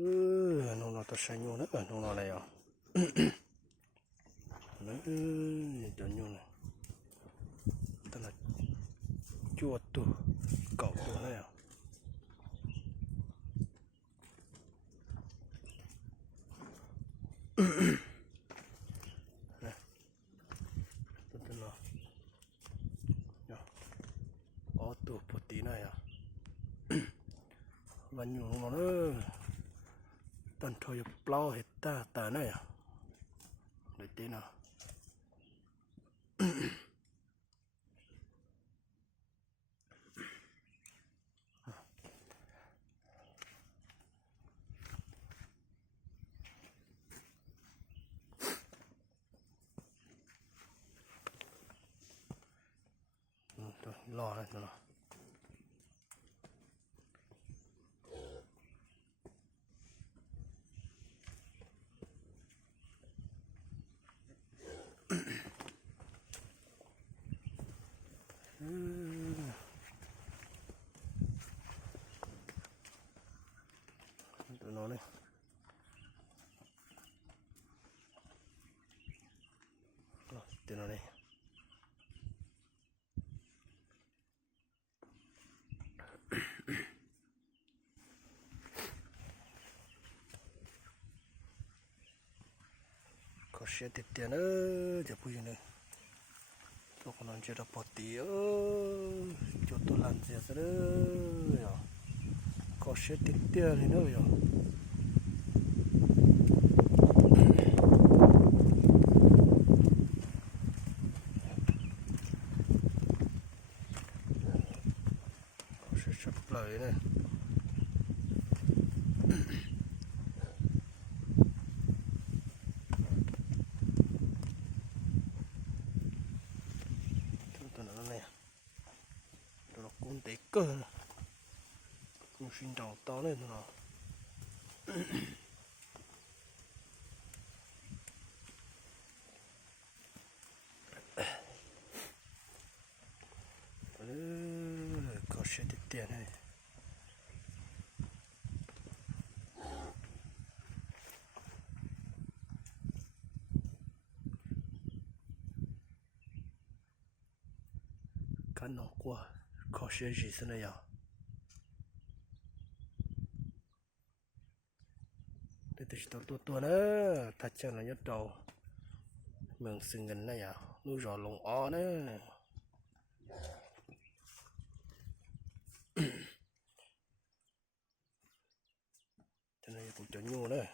nó ta sang nhau nữa nó này à nó cho nhau này ta là chua tu cậu tu này à nè ta nó ó tu bột tí này à và nhiều nó nữa tận thôi plau hết ta này à để tí nào lo đấy nó tụi nó đây tụi nó đây có xe tiệt tiền nữa chả vui nữa tôi còn làm chuyện đó bỏ tí cho tôi làm gì nữa có xe tiệt tiền nữa rồi có xe sắp lại này cũng để cơ cũng xin đầu to lên rồi có xe tiệt tiền này cái nó qua có xe gì thế này à để tôi tua nữa thật chân là nhất đầu mường sừng gần này à nuôi giò lồng ó nữa cho nên cũng cho nhu nữa